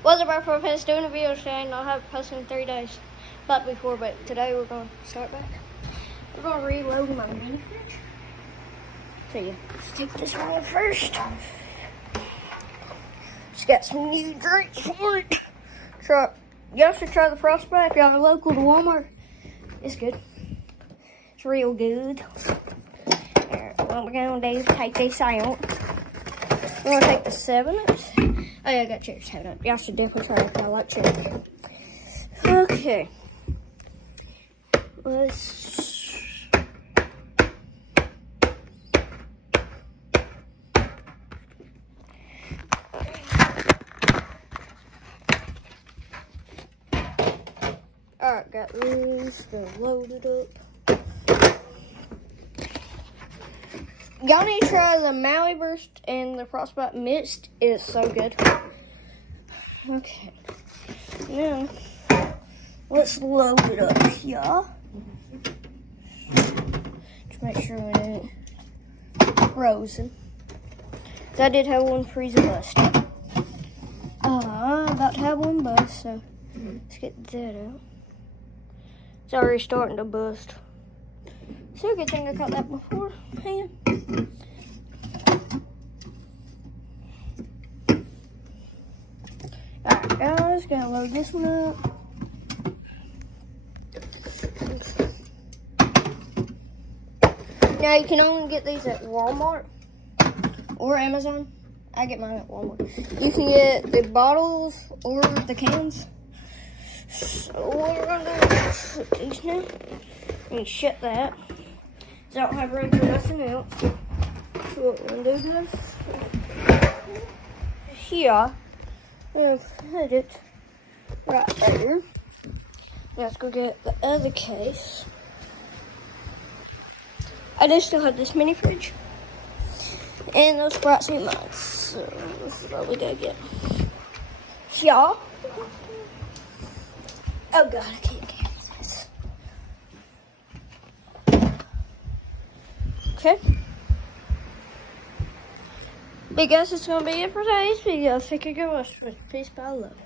What's up, for Pets? Doing a video today, and I'll have it posted in 3 days. But before, today we're going to start back. We're going to reload my mini fridge. So yeah, let's take this one first. Just got some new drinks for it. Y'all should try the Frostbite if y'all are local to Walmart. It's good. It's real good. Alright, what we're going to do is take this out. We're going to take the 7-Ups. Oh yeah, I got cherry 7-Up. Y'all should definitely try it if y'all like cherry. Okay. Let's... Alright, got these. Gonna load it up. Y'all need to try the Maui Burst and the Frostbite Mist. It's so good. Okay. Now, let's load it up here. Just make sure it ain't frozen. So I did have one freeze and bust. I'm about to have one bust, so let's get that out. It's already starting to bust. So good thing I caught that before. Hang on. Alright guys, gotta load this one up. Now you can only get these at Walmart or Amazon. I get mine at Walmart. You can get the bottles or the cans. So what we're gonna do is put these now and shut that. So I don't have room for nothing else. So what we're gonna do is here, we're gonna put it right there. Let's go get the other case. I do still have this mini fridge. And those Sprites ain't mine. So this is what we gotta get. Here. Oh god, I can't carry this. Okay. But guys, it's gonna be it for today's video. Take care, guys. Peace, bye, love.